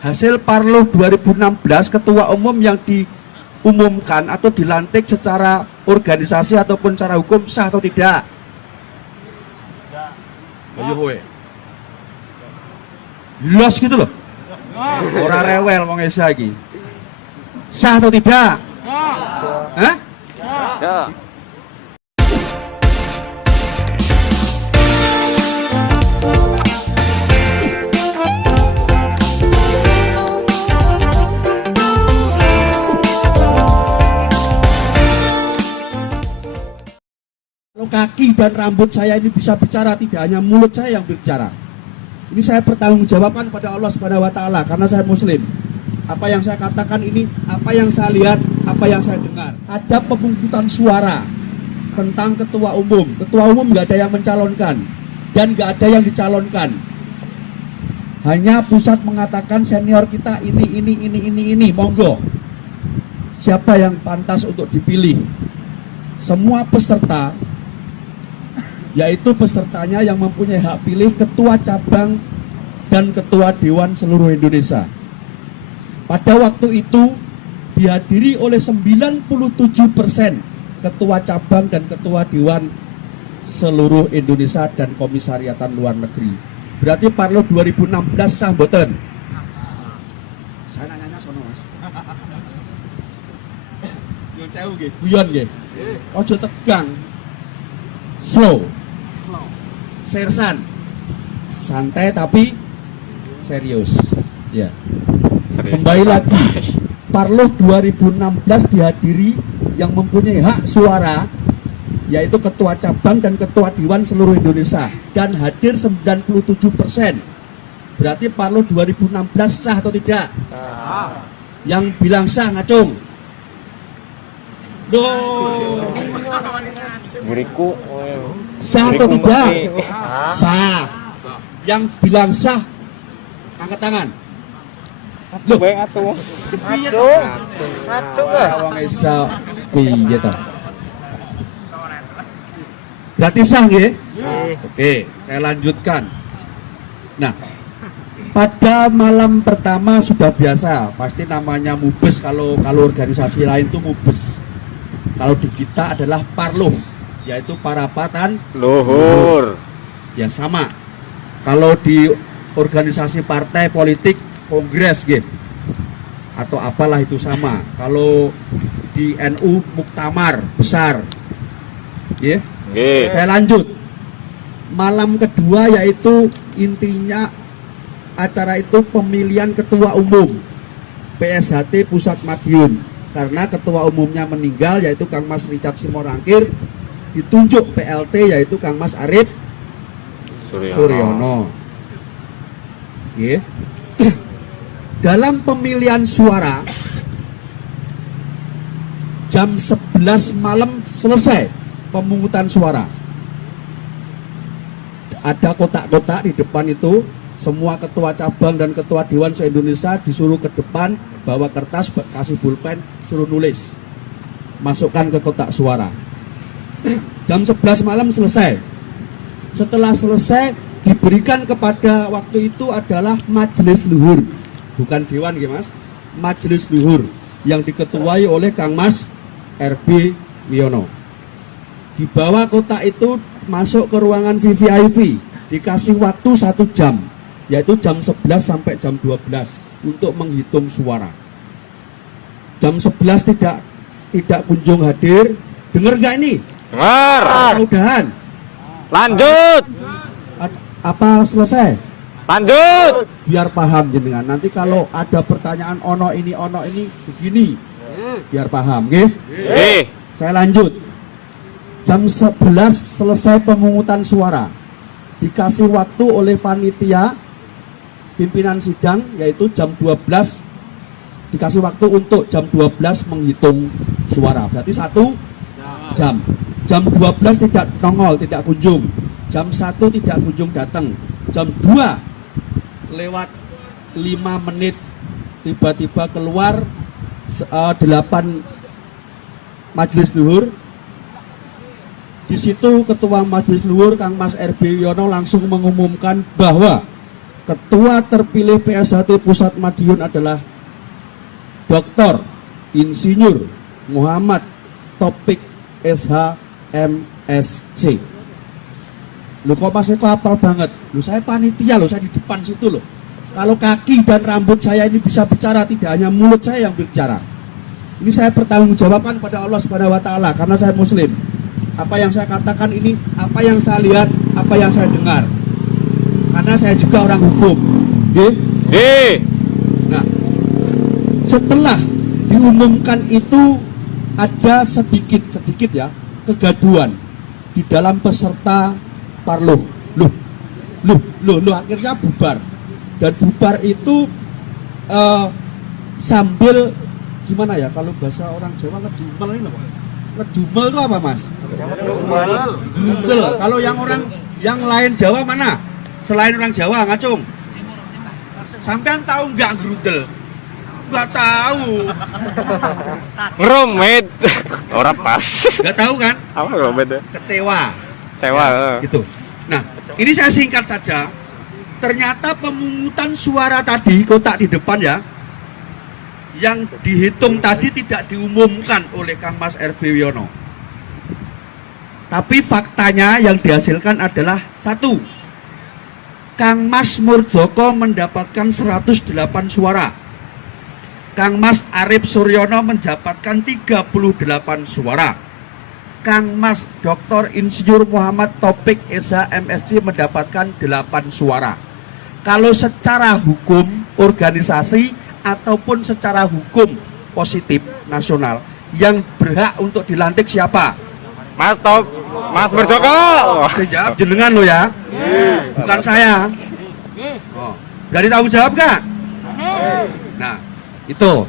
hasil Parlo 2016 ketua umum yang diumumkan atau dilantik secara organisasi ataupun secara hukum sah atau tidak? Ayo kowe. Los gitu loh. Ora rewel wong Esa iki. Sah atau tidak? Hah? Ya. Kalau kaki dan rambut saya ini bisa bicara, tidak hanya mulut saya yang berbicara. Ini saya bertanggungjawabkan pada Allah Subhanahu wa Ta'ala karena saya Muslim. Apa yang saya katakan ini, apa yang saya lihat, apa yang saya dengar. Ada pemungutan suara tentang ketua umum. Ketua umum nggak ada yang mencalonkan dan nggak ada yang dicalonkan. Hanya pusat mengatakan senior kita ini, monggo. Siapa yang pantas untuk dipilih? Semua peserta, yaitu pesertanya yang mempunyai hak pilih ketua cabang dan ketua dewan seluruh Indonesia. Pada waktu itu dihadiri oleh 97% ketua cabang dan ketua dewan seluruh Indonesia dan komisariatan luar negeri. Berarti Parlo 2016 sah mboten? Saya nanya sono Mas. Yo sewu nggih, guyon nggih. Ojo tegang. Slow. Sersan, santai tapi serius. Ya. Kembali lagi, Parlo 2016 dihadiri yang mempunyai hak suara, yaitu ketua cabang dan ketua dewan seluruh Indonesia, dan hadir 97%. Berarti Parlo 2016 sah atau tidak? Sah. Yang bilang sah ngacung. Loh. Buriku. Sah atau tidak? Sah. Yang bilang sah angkat tangan. Loh, Atuh. wong Esa piye to? Berarti sah nggih? Oke, saya lanjutkan. Nah, pada malam pertama sudah biasa, pasti namanya mubes. Kalau organisasi lain itu mubes. Kalau di kita adalah Parlo, yaitu parapatan Luhur. ya sama. Kalau di organisasi partai politik kongres gitu atau apalah itu sama. Kalau di NU muktamar besar ya. Saya lanjut. Malam kedua yaitu intinya acara itu pemilihan ketua umum PSHT Pusat Madiun. Karena ketua umumnya meninggal yaitu Kang Mas Richard Simorangkir, ditunjuk PLT yaitu Kang Mas Arif Suryono. Yeah. Dalam pemilihan suara jam 11 malam selesai pemungutan suara. Ada kotak-kotak di depan itu. Semua ketua cabang dan ketua dewan se-Indonesia disuruh ke depan, bawa kertas, kasih pulpen, suruh nulis, masukkan ke kotak suara. Jam 11 malam selesai. Setelah selesai diberikan kepada waktu itu adalah majelis luhur, bukan dewan ya Mas, majelis luhur yang diketuai oleh Kang Mas RB Wiono. Dibawa kotak itu masuk ke ruangan VVIP, dikasih waktu 1 jam, yaitu jam 11 sampai jam 12 untuk menghitung suara. Jam 11 tidak kunjung hadir. Dengar nggak ini? Dengar. Udahan. Lanjut. Apa selesai? Lanjut. Biar paham jenengan. Nanti kalau ada pertanyaan ono ini begini, biar paham, nggih? Saya lanjut. Jam 11 selesai pemungutan suara. Dikasih waktu oleh panitia pimpinan sidang yaitu jam 12, dikasih waktu untuk jam 12 menghitung suara. Berarti 1 jam. Jam 12 tidak nongol, tidak kunjung. Jam 1 tidak kunjung datang. Jam 2 lewat 5 menit tiba-tiba keluar 8 majelis luhur. Di situ ketua majelis luhur Kang Mas RB Wiono langsung mengumumkan bahwa Ketua terpilih PSHT Pusat Madiun adalah Dr. Insinyur Muhammad Taufik SH MSc. Loh kok Mas Eko hafal banget? Loh saya panitia loh, saya di depan situ loh. Kalau kaki dan rambut saya ini bisa bicara, tidak hanya mulut saya yang bicara. Ini saya pertanggungjawabkan pada Allah Subhanahu wa taala karena saya muslim. Apa yang saya katakan ini, apa yang saya lihat, apa yang saya dengar. Karena saya juga orang hukum. Nah, setelah diumumkan itu ada sedikit ya kegaduhan di dalam peserta parlo. Loh, akhirnya bubar. Dan bubar itu sambil gimana ya, kalau bahasa orang Jawa ngedumel ini apa? Ngedumel itu apa Mas? Gerundel. Kalau yang lain Jawa mana? Selain orang Jawa, Ngacung. Sampean tahu nggak gerundel? Nggak tahu. Ngeromet. Ora pas. Nggak tahu kan? Apa ngeromet? Kecewa. Kecewa. Gitu. Nah, ini saya singkat saja. Ternyata pemungutan suara tadi, kotak di depan ya, yang dihitung tadi tidak diumumkan oleh Kang Mas R.B. Wiono. Tapi faktanya yang dihasilkan adalah satu, Kang Mas Murdoko mendapatkan 108 suara. Kang Mas Arif Suryono mendapatkan 38 suara. Kang Mas Dr. Insinyur Muhammad Taufik SH MSc mendapatkan 8 suara. Kalau secara hukum organisasi ataupun secara hukum positif nasional, yang berhak untuk dilantik siapa? Mas Murdoko. Jawab jenengan lo ya, bukan saya. Oh, dari tanggung jawab gak? Nah, itu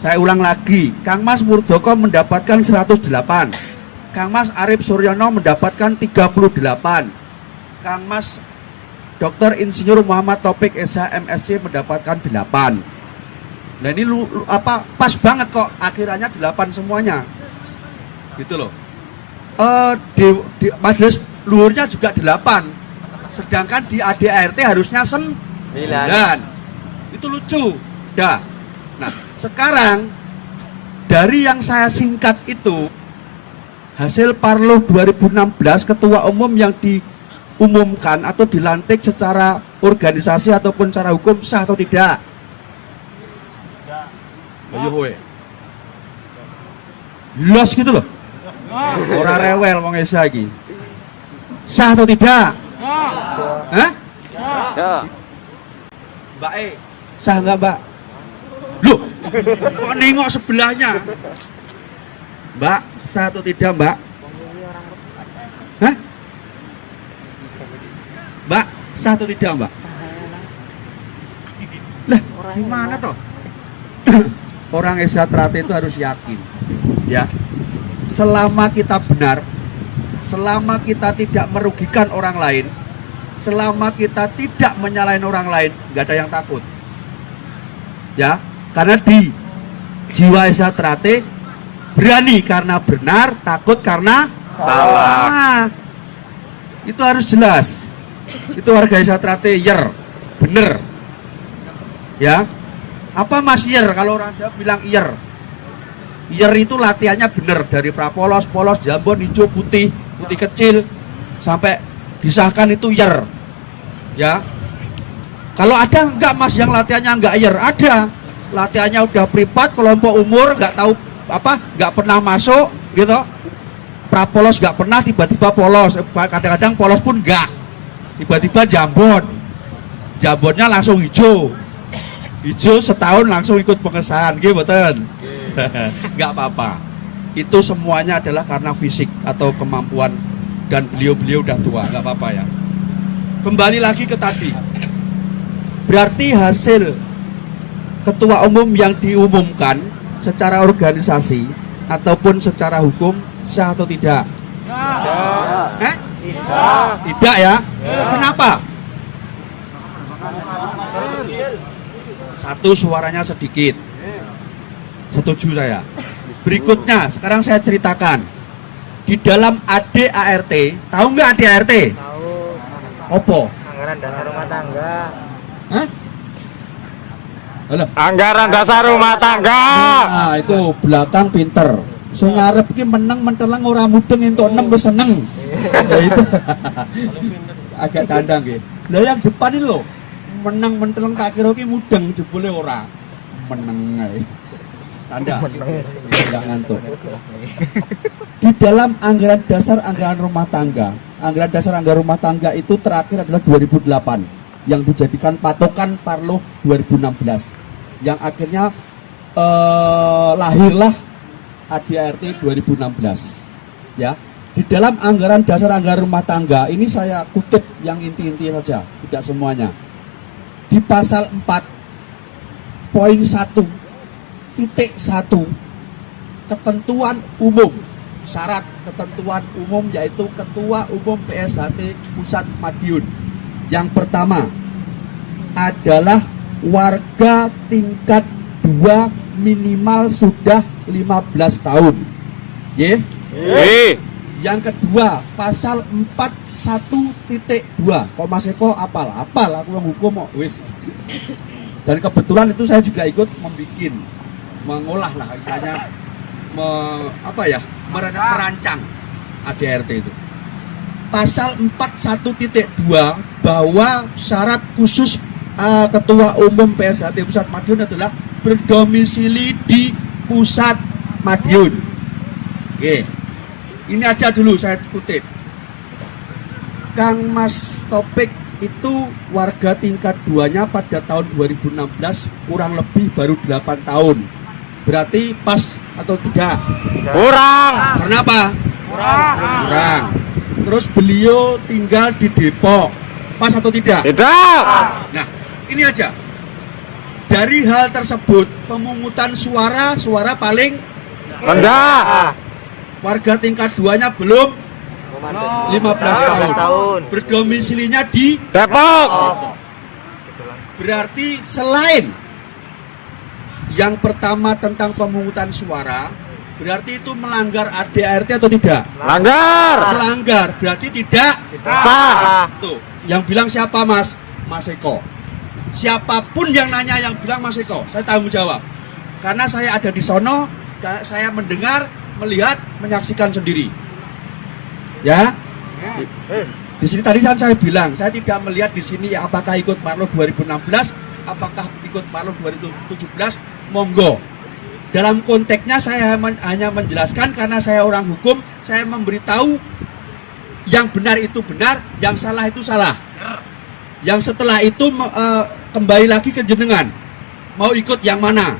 saya ulang lagi. Kang Mas Murdoko mendapatkan 108. Kang Mas Arif Suryono mendapatkan 38. Kang Mas Dr. Insinyur Muhammad Taufik SH MSc mendapatkan 8. Nah ini pas banget kok akhirnya 8 semuanya. Gitu loh. Di majelis luhurnya juga 8. Sedangkan di ADART harusnya 9. Itu lucu. Dah. Nah, sekarang dari yang saya singkat itu, hasil Parlo 2016 ketua umum yang diumumkan atau dilantik secara organisasi ataupun secara hukum sah atau tidak? Jelas gitu loh. Orang rewel wong Esa iki. Sah atau tidak? Hah? Ya. Mbak E, sah nggak Mbak? Loh, kok nengok sebelahnya? Mbak, sah atau tidak Mbak? Hah? Mbak, sah atau tidak Mbak? Lah, gimana toh? Orang Esa Trate itu harus yakin, ya. Selama kita benar, selama kita tidak merugikan orang lain, selama kita tidak menyalahin orang lain, nggak ada yang takut. Ya, karena di jiwa Esa Trate berani karena benar, takut karena Salah. Nah, itu harus jelas. Itu warga Esa Trate yer, bener. Ya, apa Mas yer? Kalau orang Jawa bilang yer. Yer itu latihannya bener, dari prapolos, polos, jambon, hijau, putih, putih kecil, sampai disahkan itu yer. Ya, kalau ada enggak Mas yang latihannya enggak yer? Ada. Latihannya udah privat, kelompok umur, enggak tahu apa, enggak pernah masuk, gitu. Prapolos enggak pernah, tiba-tiba polos. Kadang-kadang polos pun enggak. Tiba-tiba jambon. Jambonnya langsung hijau. Hijau setahun langsung ikut pengesahan, gitu betul. Enggak apa-apa. Itu semuanya adalah karena fisik atau kemampuan, dan beliau-beliau udah tua, enggak apa-apa ya. Kembali lagi ke tadi. Berarti hasil ketua umum yang diumumkan secara organisasi ataupun secara hukum sah atau tidak? Tidak. Tidak ya? Kenapa? Satu, suaranya sedikit. Setuju saya. Berikutnya, sekarang saya ceritakan. Di dalam ADART, tahu nggak ADART? Tahu. Opo? Anggaran dasar rumah tangga. Hah? Halo. Anggaran dasar rumah tangga. Nah, itu belakang pinter. Sing ngarep iki meneng menteleng ora mudeng entuk 6 wis seneng. Ya itu. Agak candang nggih. Lah yang depan ini lho. Meneng menteleng tak kira iki mudeng jebule ora. Meneng ae. Canda. Enggak ngantuk. Di dalam anggaran dasar anggaran rumah tangga, anggaran dasar anggaran rumah tangga itu terakhir adalah 2008 yang dijadikan patokan Parlo 2016 yang akhirnya lahirlah ADART 2016 ya. Di dalam anggaran dasar anggaran rumah tangga ini saya kutip yang inti-inti saja, tidak semuanya. Di pasal 4 poin 1 titik 1 ketentuan umum, syarat ketentuan umum yaitu Ketua Umum PSHT Pusat Madiun. Yang pertama adalah warga tingkat 2 minimal sudah 15 tahun. Ye? Yang kedua, pasal 41.2. Kok Mas Eko apal? Apal, aku yang hukum kok. Wis. Dan kebetulan itu saya juga ikut mengolah lah katanya merancang ADART itu. Pasal 41.2 bahwa syarat khusus Ketua Umum PSHT Pusat Madiun adalah berdomisili di Pusat Madiun. Oke. Ini aja dulu saya kutip. Kang Mas Topik itu warga tingkat 2-nya pada tahun 2016 kurang lebih baru 8 tahun. Berarti pas atau tidak? Kurang. Kenapa? Kurang. Terus beliau tinggal di Depok. Pas atau tidak? Tidak. Nah, ini aja. Dari hal tersebut, pemungutan suara paling Rendah. warga tingkat 2-nya belum 15 tahun. Berdomisilinya di Depok. Berarti selain yang pertama tentang pemungutan suara, berarti itu melanggar ADART atau tidak? Langgar. Melanggar, berarti tidak Sah. Tuh, yang bilang siapa Mas? Mas Eko. Siapapun yang nanya yang bilang Mas Eko, saya tanggung jawab. Karena saya ada di sono, saya mendengar, melihat, menyaksikan sendiri. Ya. Di sini tadi kan saya bilang, saya tidak melihat di sini ya apakah ikut Parlo 2016, apakah ikut Parlo 2017, monggo. Dalam konteksnya saya hanya menjelaskan karena saya orang hukum, saya memberitahu yang benar itu benar, yang salah itu salah. Yang setelah itu kembali lagi ke jenengan, mau ikut yang mana?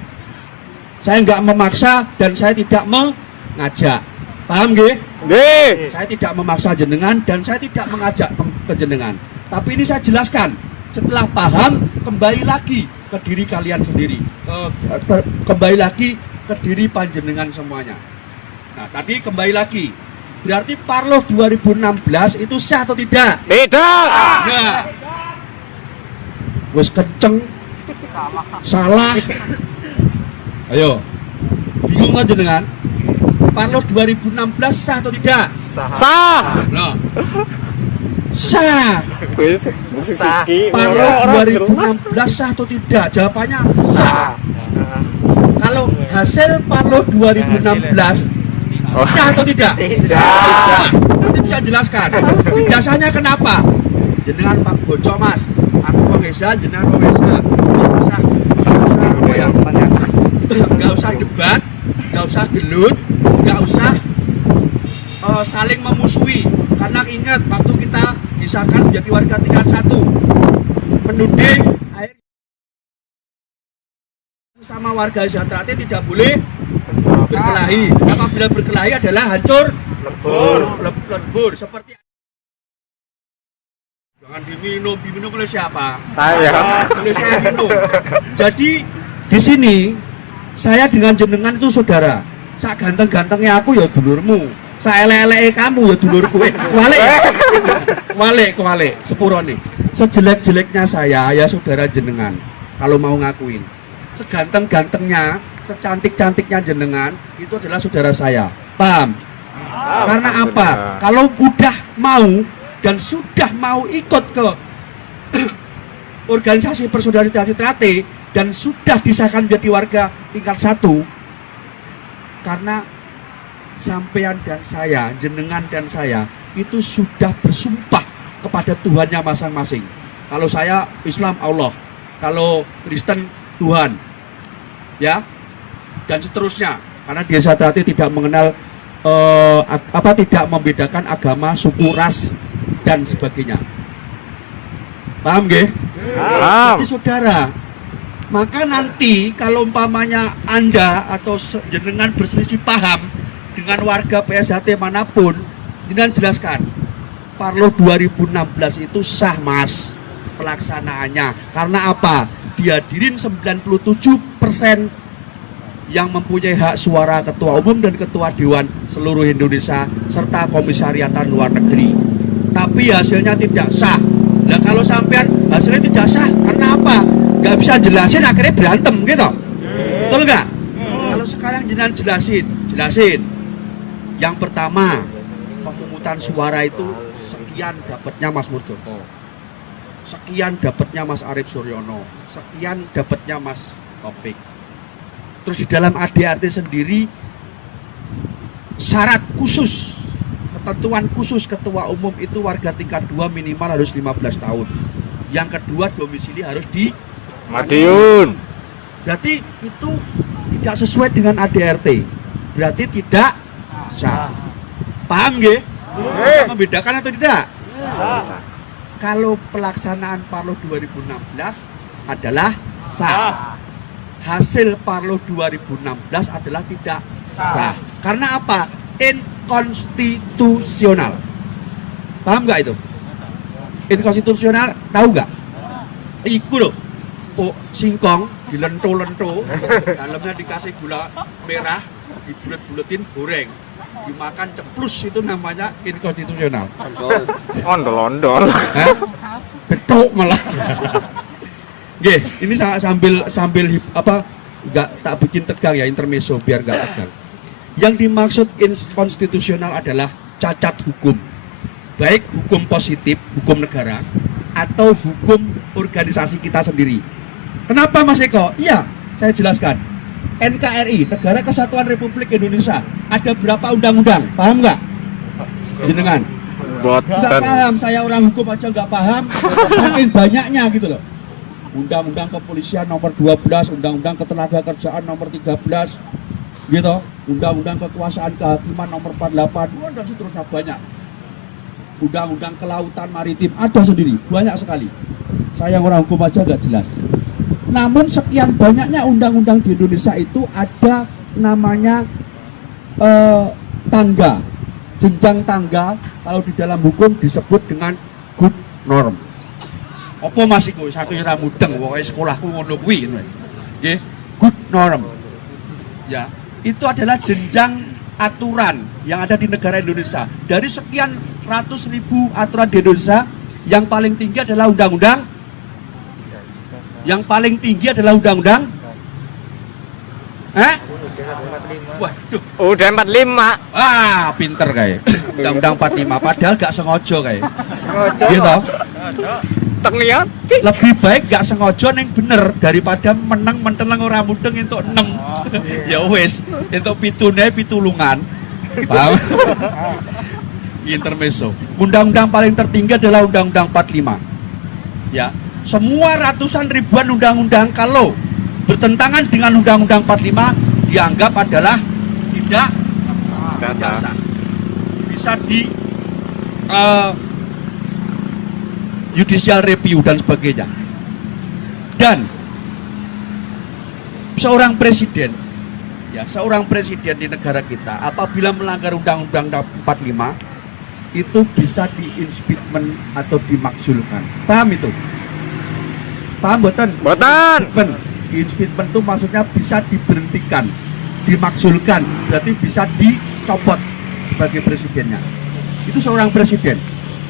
Saya nggak memaksa dan saya tidak mengajak. Paham nggih? Nggih. Saya tidak memaksa jenengan dan saya tidak mengajak ke jenengan. Tapi ini saya jelaskan. Setelah paham, kembali lagi ke diri kalian sendiri. Kembali lagi ke diri panjenengan semuanya. Nah, tadi kembali lagi. Berarti Parlo 2016 itu sah atau tidak? Tidak. Nah, wis kenceng, salah. Ayo, bingung kan jenengan? Parlo 2016 sah atau tidak? Sah. Nah, sah. Sah. Parlo 2016 sah atau tidak? Jawabannya sah. Kalau hasil Parlo 2016 sah atau tidak? Sah. Nanti bisa jelaskan. Tidak sahnya kenapa? Jenengan Pak Boco Mas, aku pengesan, jenengan pengesan. Nggak usah debat, nggak usah gelut, nggak usah saling memusuhi. Karena ingat waktu kita disahkan menjadi warga tingkat 1, menuding air sama warga Zatrate tidak boleh berkelahi. Apabila berkelahi adalah hancur lebur. Seperti jangan diminum oleh siapa? Saya. Oleh saya minum. Jadi di sini saya dengan jenengan itu saudara. Sak ganteng-gantengnya aku ya dulurmu. Sak elek-eleke kamu ya dulurku. Wale. Sepurone. Sejelek-jeleknya saya ya saudara jenengan. Kalau mau ngakuin. Seganteng-gantengnya, secantik-cantiknya jenengan itu adalah saudara saya. Paham? Karena apa? Kalau udah mau dan sudah mau ikut ke organisasi Persaudaraan Trate dan sudah disahkan menjadi warga tingkat 1 karena sampean dan saya, jenengan dan saya itu sudah bersumpah kepada Tuhannya masing-masing. Kalau saya Islam Allah, kalau Kristen Tuhan, ya, dan seterusnya. Karena di Desa Trate tidak mengenal tidak membedakan agama, suku, ras dan sebagainya. Paham nggih? Paham. Jadi saudara, maka nanti kalau umpamanya Anda atau jenengan berselisih paham dengan warga PSHT manapun, jenengan jelaskan. Parlo 2016 itu sah Mas pelaksanaannya. Karena apa? Dihadirin 97% yang mempunyai hak suara ketua umum dan ketua dewan seluruh Indonesia serta komisariatan luar negeri. Tapi hasilnya tidak sah. Nah kalau sampean hasilnya tidak sah, karena apa? Nggak bisa jelasin, akhirnya berantem gitu. Betul nggak? Kalau sekarang jenengan jelasin. Yang pertama, pemungutan suara itu sekian dapatnya Mas Murdoko, sekian dapatnya Mas Arief Suryono, sekian dapatnya Mas Topik. Terus di dalam ADART sendiri syarat khusus, ketentuan khusus ketua umum itu warga tingkat 2 minimal harus 15 tahun. Yang kedua domisili harus di Madiun. Berarti itu tidak sesuai dengan ADART. Berarti tidak sah. Paham nggih? Bisa membedakan atau tidak? Kalau pelaksanaan Parlo 2016 adalah sah. Hasil Parlo 2016 adalah tidak sah. Karena apa? Inkonstitusional. Paham nggak itu? Inkonstitusional, tahu nggak? Iku loh, singkong dilento-lento, dalamnya dikasih gula merah, dibulet-buletin goreng, dimakan ceplus, itu namanya inkonstitusional. Ondol-ondol. Betuk malah. Oke, ini sambil nggak tak bikin tegang ya, intermezzo biar nggak tegang. Yang dimaksud inkonstitusional adalah cacat hukum, baik hukum positif, hukum negara, atau hukum organisasi kita sendiri. Kenapa Mas Eko? Iya, saya jelaskan. NKRI, Negara Kesatuan Republik Indonesia, ada berapa undang-undang? Paham nggak? Jenengan? Nggak paham, saya orang hukum aja nggak paham, makin banyaknya gitu loh. Undang-undang Kepolisian nomor 12, Undang-undang Ketenagakerjaan nomor 13, gitu. Undang-undang Kekuasaan Kehakiman nomor 48, dan seterusnya banyak. Undang-undang Kelautan Maritim ada sendiri, banyak sekali. Saya orang hukum aja nggak jelas. Namun sekian banyaknya undang-undang di Indonesia itu ada namanya tangga, jenjang tangga. Kalau di dalam hukum disebut dengan good norm. Apa Mas iku? Aku ora mudeng, pokoke sekolahku ngono kuwi. Nggih, good norm. Ya, itu adalah jenjang aturan yang ada di negara Indonesia. Dari sekian ratus ribu aturan di Indonesia, yang paling tinggi adalah undang-undang. Yang paling tinggi adalah undang-undang. Waduh. Udah 45. Ah, pinter kayak. Undang-undang 45, padahal gak sengaja kayak. Gitu. Terlihat. Lebih baik gak sengaja neng bener daripada menang menteleng ora mudeng entuk 6. Ya wis, entuk pitune pitulungan. Paham? Intermezzo. Undang-undang paling tertinggi adalah Undang-Undang 45. Ya, semua ratusan ribuan undang-undang kalau bertentangan dengan Undang-Undang 45 dianggap adalah tidak sah. Bisa di judicial review dan sebagainya. Dan seorang presiden di negara kita apabila melanggar Undang-Undang 45 itu bisa diinspekmen atau dimaksulkan. Paham itu? Paham boten? Boten. Diinspekmen itu maksudnya bisa diberhentikan, dimaksulkan, berarti bisa dicopot sebagai presidennya. Itu seorang presiden.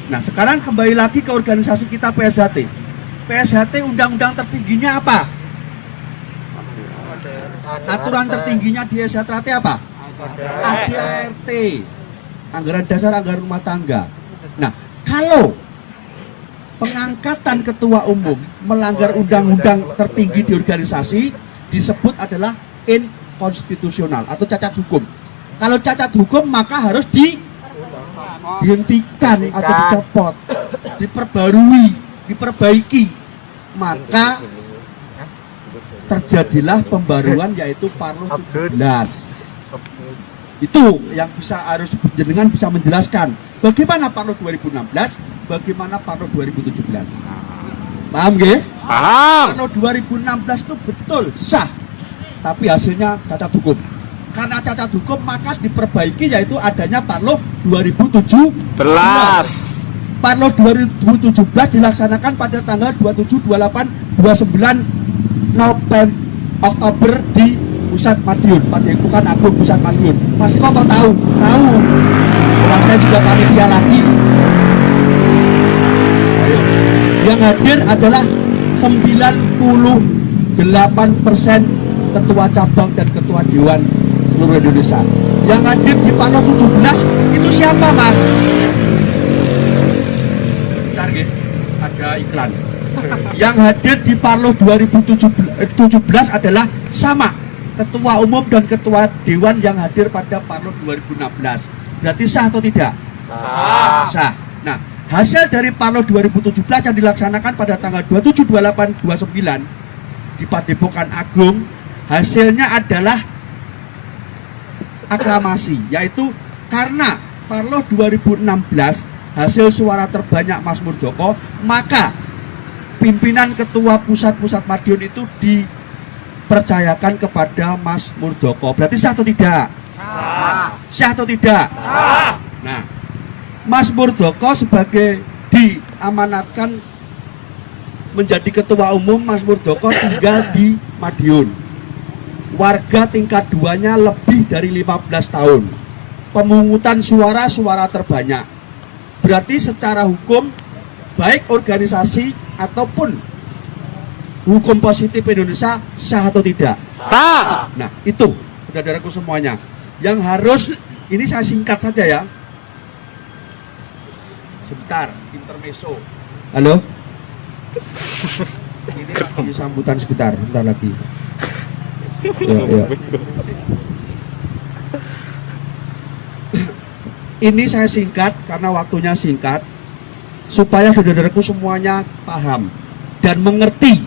Nah, sekarang kembali lagi ke organisasi kita PSHT. PSHT undang-undang tertingginya apa? Aturan tertingginya di PSHT apa? ADART. Anggaran dasar, anggaran rumah tangga. Nah, kalau pengangkatan ketua umum melanggar undang-undang tertinggi di organisasi disebut adalah inkonstitusional atau cacat hukum. Kalau cacat hukum maka harus dihentikan atau dicopot, diperbarui, diperbaiki. Maka terjadilah pembaruan yaitu Parlo 17. Itu yang harus jenengan bisa menjelaskan bagaimana Parlo 2016, bagaimana Parlo 2017. Paham nggih? Paham. Parlo 2016 itu betul sah, tapi hasilnya cacat hukum. Karena cacat hukum maka diperbaiki yaitu adanya Parlo 2017. Parlo 2017 dilaksanakan pada tanggal 27, 28, 29 Oktober di Pusat Madiun, Padepokan Agung Pusat Madiun. Mas kok tahu? Tahu. Orang saya juga panitia lagi. Ayo. Yang hadir adalah 98% ketua cabang dan ketua dewan seluruh Indonesia. Yang hadir di Parlo 17 itu siapa, Mas? Bentar, gitu. Ada iklan. Yang hadir di Parlo 2017 adalah sama ketua umum dan ketua dewan yang hadir pada Parlo 2016. Berarti sah atau tidak? Sah. Nah, hasil dari Parlo 2017 yang dilaksanakan pada tanggal 27, 28, 29 di Padepokan Agung, hasilnya adalah aklamasi, yaitu karena Parlo 2016 hasil suara terbanyak Mas Muldoko, maka pimpinan ketua pusat Madiun itu dipercayakan kepada Mas Muldoko. Berarti sah atau tidak? Sah atau tidak? Nah, Mas Muldoko sebagai diamanatkan menjadi ketua umum, Mas Muldoko tinggal di Madiun. Warga tingkat 2-nya lebih dari 15 tahun. Pemungutan suara terbanyak. Berarti secara hukum baik organisasi ataupun hukum positif Indonesia sah atau tidak? Sah. Nah, itu saudaraku semuanya. Yang harus, ini saya singkat saja ya. Sebentar, intermezzo. Halo? Ini lagi sambutan sebentar lagi. Ya. Ini saya singkat karena waktunya singkat, supaya saudaraku semuanya paham dan mengerti.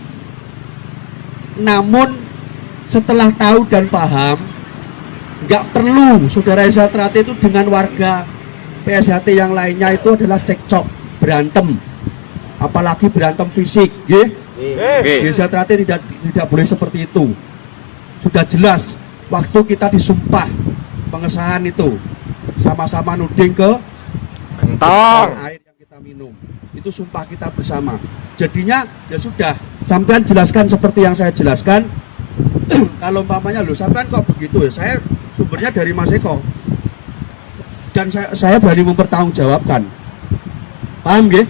Namun setelah tahu dan paham, nggak perlu saudara Esa Trate itu dengan warga PSHT yang lainnya itu adalah cekcok, berantem, apalagi berantem fisik, Esa Trate tidak boleh seperti itu. Sudah jelas waktu kita disumpah pengesahan itu sama-sama nuding ke Gentong. air yang kita minum, itu sumpah kita bersama. Jadinya ya sudah, sampean jelaskan seperti yang saya jelaskan. Kalau umpamanya loh sampean kok begitu ya, saya sumbernya dari Mas Eko dan saya berani mempertanggungjawabkan. Paham nggih?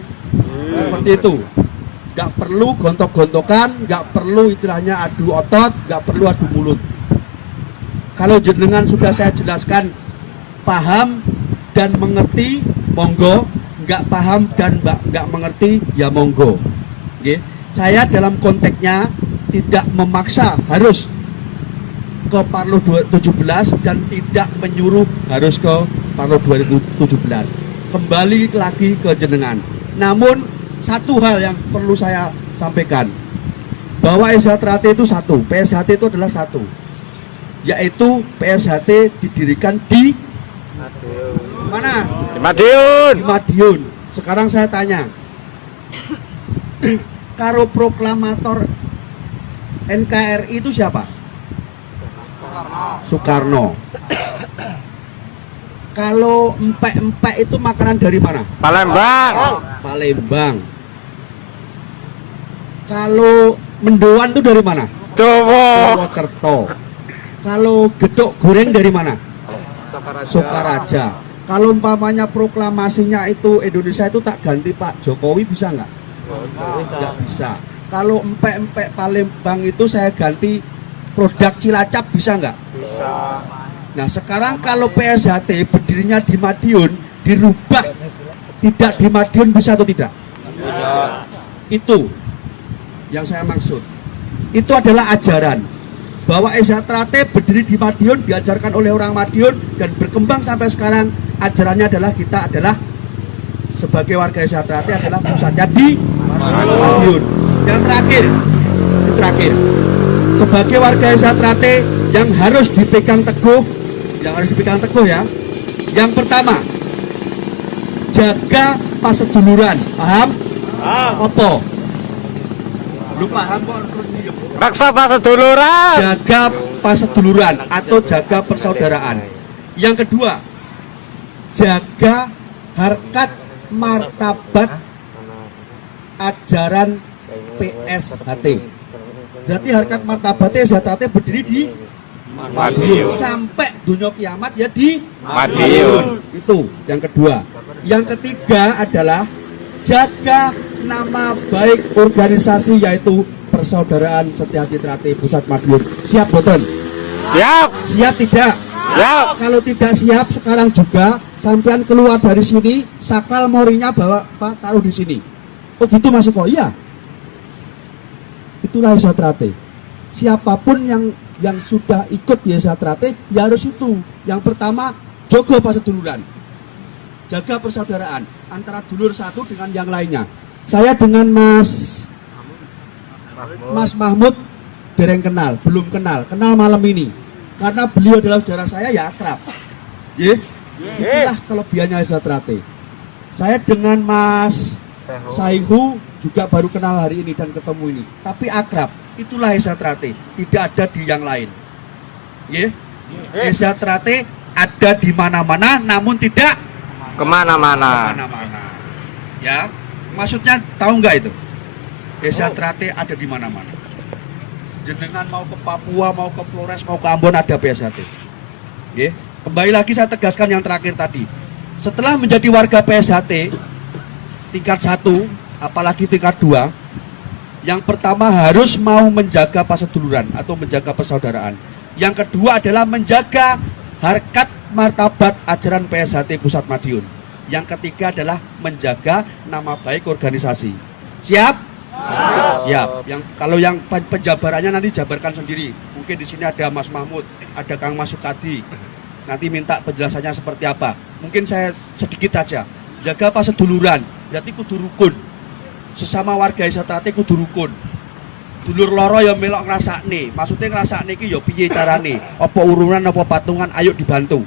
Seperti itu. Gak perlu gontok-gontokan, gak perlu istilahnya adu otot, gak perlu adu mulut. Kalau jenengan sudah saya jelaskan paham dan mengerti, monggo. Nggak paham dan nggak mengerti, ya monggo. Oke. Saya dalam konteksnya tidak memaksa harus ke Parlo 2017 dan tidak menyuruh harus ke Parlo 2017. Kembali lagi ke jenengan. Namun satu hal yang perlu saya sampaikan, bahwa Esa Trate itu satu, PSHT itu adalah satu, yaitu PSHT didirikan di mana? Di Madiun. Di Madiun. Sekarang saya tanya, karo proklamator NKRI itu siapa? Soekarno. Kalau empek-empek itu makanan dari mana? Palembang. Palembang. Kalau mendoan itu dari mana? Jowo. Purwokerto. Kalau gedok goreng dari mana? Sokaraja. Kalau umpamanya proklamasinya itu Indonesia itu tak ganti Pak Jokowi, bisa nggak? Nggak bisa. Kalau empek-empek Palembang itu saya ganti produk Cilacap, bisa nggak? Bisa. Nah sekarang kalau PSHT berdirinya di Madiun dirubah tidak di Madiun, bisa atau tidak? Itu yang saya maksud. Itu adalah ajaran bahwa Esa Trate berdiri di Madiun, diajarkan oleh orang Madiun dan berkembang sampai sekarang. Ajarannya adalah kita adalah sebagai warga Esa Trate adalah pusatnya di Madiun. Yang terakhir, sebagai warga Esa Trate yang harus dipegang teguh, ya. Yang pertama, jaga paseduluran. Paham? Apa? Lu paham kok? Raksa paseduluran. Jaga paseduluran atau jaga persaudaraan. Yang kedua, jaga harkat martabat ajaran PSHT. Berarti harkat martabat PSHT berdiri di Madiun. Sampai dunia kiamat ya di Madiun. Itu yang kedua. Yang ketiga adalah jaga nama baik organisasi yaitu Persaudaraan Setia Hati Trate Pusat Madiun. Siap boten? Siap. Siap tidak? Siap. Kalau tidak siap sekarang juga sampean keluar dari sini, sakral morinya bawa Pak taruh di sini. Oh gitu Mas Eko? Iya. Itulah Esa Trate. Siapapun yang sudah ikut di Esa Trate ya harus itu. Yang pertama, jaga paseduluran. Jaga persaudaraan antara dulur satu dengan yang lainnya. Saya dengan Mas Mahmud dereng kenal, belum kenal malam ini. Karena beliau adalah saudara saya ya akrab. Itulah kelebihannya Esa Trate. Saya dengan Mas Saihu juga baru kenal hari ini dan ketemu ini. Tapi akrab. Itulah Esa Trate. Tidak ada di yang lain. Esa Trate ada di mana-mana namun tidak Kemana-mana. Ya, maksudnya tahu nggak itu? Esa Trate ada di mana-mana. Jenengan mau ke Papua, mau ke Flores, mau ke Ambon ada PSHT. Kembali lagi saya tegaskan yang terakhir tadi. Setelah menjadi warga PSHT tingkat 1, apalagi tingkat 2, yang pertama harus mau menjaga paseduluran atau menjaga persaudaraan. Yang kedua adalah menjaga harkat martabat ajaran PSHT Pusat Madiun. Yang ketiga adalah menjaga nama baik organisasi. Siap? Siap. Kalau yang penjabarannya nanti jabarkan sendiri. Mungkin di sini ada Mas Mahmud, ada Kang Mas Sukadi. Nanti minta penjelasannya seperti apa. Mungkin saya sedikit aja. Jaga paseduluran, berarti kudu rukun. Sesama warga Esa Trate kudu rukun. Dulur loro ya melok ngrasakne. Maksudnya ngrasakne iki ya piye carane? Apa urunan apa patungan, ayo dibantu.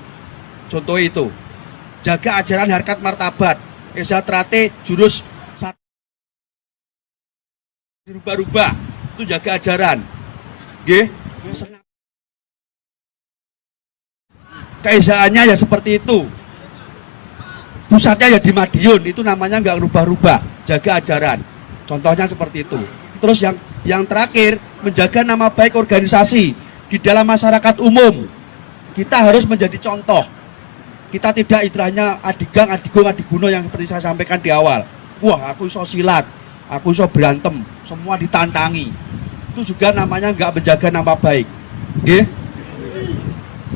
Contoh itu. Jaga ajaran harkat martabat. Esa Trate jurus dirubah-rubah. Itu jaga ajaran. Nggih. Keesaannya ya seperti itu. Pusatnya ya di Madiun, itu namanya nggak rubah-rubah, jaga ajaran. Contohnya seperti itu. Terus yang terakhir, menjaga nama baik organisasi di dalam masyarakat umum. Kita harus menjadi contoh. Kita tidak istilahnya adigang, adigung, adiguno yang seperti saya sampaikan di awal. Wah, aku iso silat, aku iso berantem, semua ditantangi. Itu juga namanya nggak menjaga nama baik.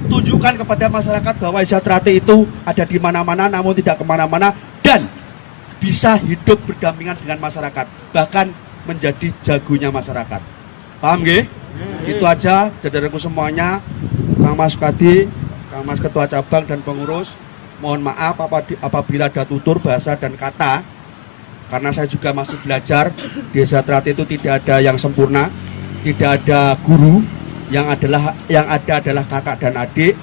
Tunjukkan kepada masyarakat bahwa Esa Trate itu ada di mana-mana namun tidak kemana-mana dan bisa hidup berdampingan dengan masyarakat, bahkan menjadi jagonya masyarakat. Paham nggih? Itu aja saudaraku semuanya. Kang Mas Sukadi, Kang Mas Ketua Cabang dan pengurus, mohon maaf apabila ada tutur bahasa dan kata, karena saya juga masih belajar. Di Esa Trate itu tidak ada yang sempurna, tidak ada guru. Yang ada adalah kakak dan adik.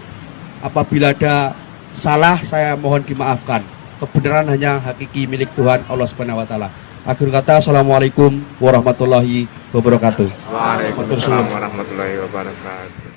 Apabila ada salah, saya mohon dimaafkan. Kebenaran hanya hakiki milik Tuhan Allah Subhanahu wa taala. Akhir kata, assalamualaikum warahmatullahi wabarakatuh. Waalaikumsalam warahmatullahi wabarakatuh.